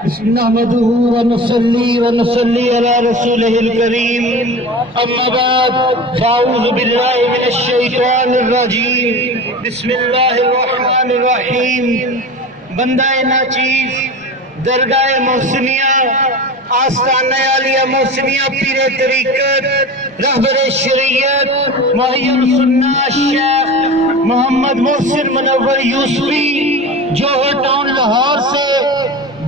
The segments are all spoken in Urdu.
نحمده ونصلي على رسوله الكريم اما بعد فاعوذ بالله من الشیطان الرجیم بسم اللہ الرحمن الرحیم بندہ ناچیز درگاہ محسنیہ آستانہ عالیہ محسنیہ پیر طریقت رہبر شریعت محی السنہ شیخ محمد محسن منور یوسفی جوہر ٹاؤن لاہور سے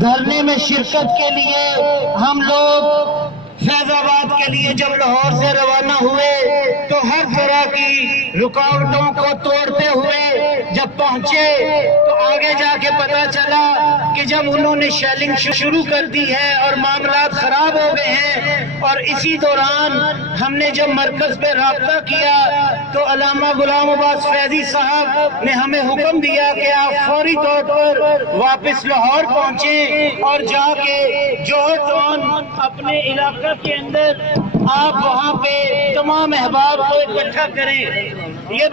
دھرنے میں شرکت کے لیے ہم لوگ فیض آباد کے لیے جب لاہور سے روانہ ہوئے تو ہر طرح کی رکاوٹوں کو توڑتے ہوئے جب پہنچے تو آگے جا کے پتا چلا کہ جب انہوں نے شیلنگ شروع کر دی ہے اور معاملات خراب ہو گئے ہیں، اور اسی دوران ہم نے جب مرکز پہ رابطہ کیا تو علامہ غلام عباس فیضی صاحب نے ہمیں حکم دیا کہ آپ فوری طور پر واپس لاہور پہنچیں اور جا کے جوہر ٹاؤن اپنے علاقہ کے اندر آپ وہاں پہ تمام احباب کو اکٹھا کریں۔ یہ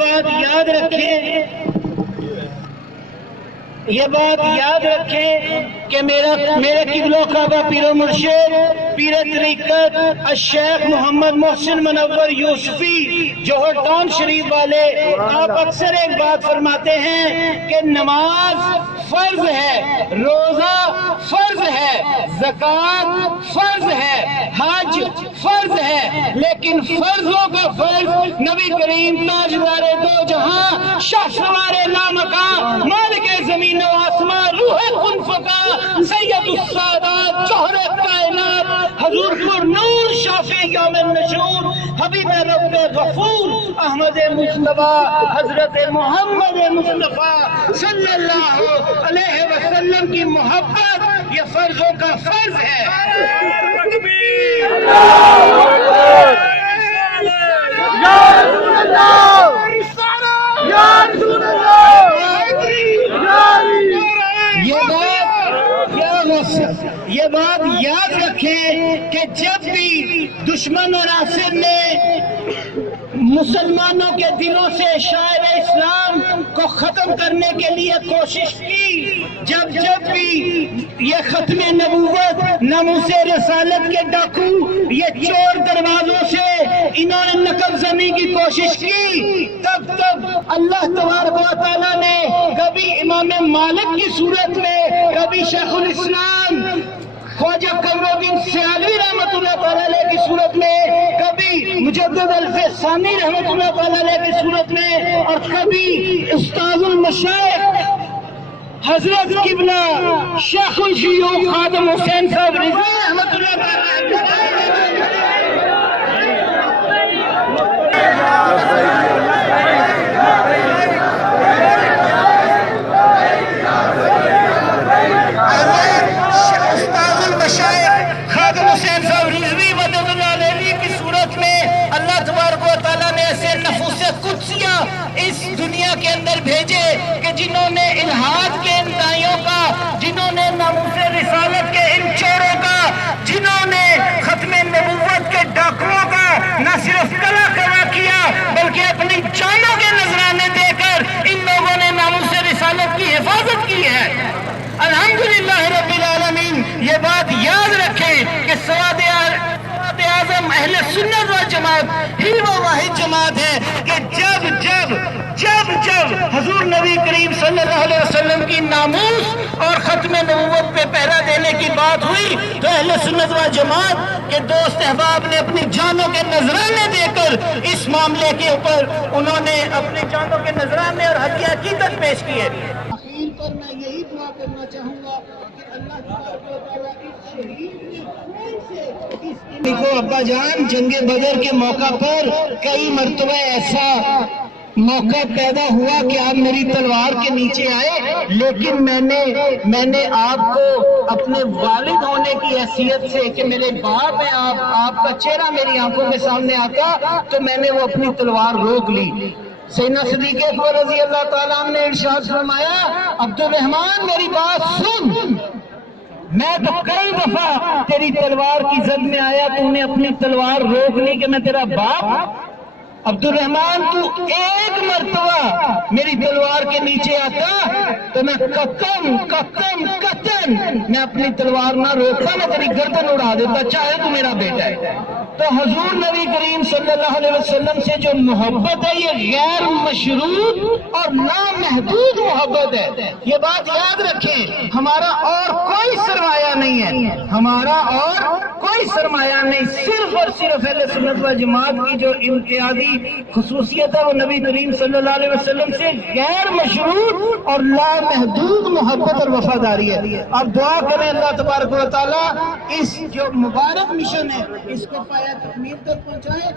بات یاد رکھیں کہ میرے قبلہ کعبہ پیر و مرشد پیر طریقت الشیخ محمد محسن منور یوسفی جوہر ٹاؤن شریف والے آپ اکثر ایک بات فرماتے ہیں کہ نماز فرض ہے، روزہ فرض ہے، زکوٰۃ فرض ہے، حج فرض ہے، لیکن فرضوں کا فرض نبی کریم تاجدار دو جہاں شاہ سوار لامکاں مالک زمین و آسمان روح خنفقہ سید السادات جوہر کائنات حضور پر نور شافع یوم النشور حبیب رب غفور احمد مصطفیٰ حضرت محمد مصطفیٰ صلی اللہ علیہ وسلم کی محبت یہ فرضوں کا فرض ہے۔ یہ بات یاد رکھیں کہ جب بھی دشمن اور آصر نے مسلمانوں کے دلوں سے شاعر اسلام کو ختم کرنے کے لیے کوشش کی، جب بھی یہ ختم نبوت ناموس رسالت کے ڈاکو یہ چور دروازوں سے انہوں نے نقب زنی کی کوشش کی، تب اللہ تبارک و تعالیٰ نے کبھی امام مالک کی صورت میں، کبھی شیخ الاسلام خواجہ قمر الدین سیالوی رحمۃ اللہ تعالیٰ علیہ کی صورت میں، کبھی مجدد الف ثانی رحمۃ اللہ تعالیٰ علیہ کی صورت میں، اور کبھی استاذ المشائخ حضرت قبلہ شیخ الشیوخ خادم حسین صاحب رضوی رحمۃ اللہ تعالیٰ اس دنیا کے اندر بھیجے کہ جنہوں نے الہاد کے ان دائیوں کا، جنہوں نے ناموس رسالت کے ان چوروں کا، جنہوں نے ختم نبوت کے ڈاکوؤں کا نہ صرف کلا کوا کیا بلکہ اپنی جانوں کے نذرانے دے کر ان لوگوں نے ناموس رسالت کی حفاظت کی ہے۔ الحمدللہ رب العالمین یہ بات یاد رکھیں کہ سواد اعظم اہل سنت و جماعت ہی وہ واحد جماعت ہے کہ جب حضور نبی کریم صلی اللہ علیہ وسلم کی ناموس اور ختم نبوت پہ پہرا دینے کی بات ہوئی تو اہل سنت و جماعت کے دوست احباب نے اپنی جانوں کے نذرانے دے کر اس معاملے کے اوپر انہوں نے اپنی جانوں کے نذرانے اور حدیہ عقیدت پیش کیے۔ اخیر پر میں یہی دعا کرنا چاہوں گا کہ اللہ تبارک و تعالیٰ اس شہید کو ابا جان جنگ بدر کے موقع پر کئی مرتبہ ایسا موقع پیدا ہوا کہ آپ میری تلوار کے نیچے آئے، لیکن میں نے آپ کو اپنے والد ہونے کی حیثیت سے کہ میرے باپ ہیں آپ کا چہرہ میری آنکھوں کے سامنے آتا تو میں نے وہ اپنی تلوار روک لی۔ سیدنا صدیق اکبر رضی اللہ تعالیٰ عنہ نے ارشاد فرمایا، عبد الرحمن میری بات سن، میں تو کئی دفعہ تیری تلوار کی زد میں آیا، تو نے اپنی تلوار روک لی کہ میں تیرا باپ عبد الرحمان تو ایک مرتبہ میری تلوار کے نیچے آتا تو میں قطعاً میں اپنی تلوار نہ روکتا، میں تیری گردن اڑا دیتا، چاہے تو میرا بیٹا ہے۔ تو حضور نبی کریم صلی اللہ علیہ وسلم سے جو محبت ہے یہ غیر مشروط اور نامحدود محبت ہے۔ یہ بات یاد رکھیں، ہمارا اور کوئی سرمایہ نہیں ہے، ہمارا اور کوئی سرمایہ نہیں، صرف اور صرف اہل سنت و جماعت کی جو امتیازی خصوصیت ہے وہ نبی کریم صلی اللہ علیہ وسلم سے غیر مشروط اور لامحدود محبت اور وفاداری ہے۔ اب دعا کریں اللہ تبارک و تعالیٰ اس جو مبارک مشن ہے اس کو پایا تکمیل تک پہنچائے۔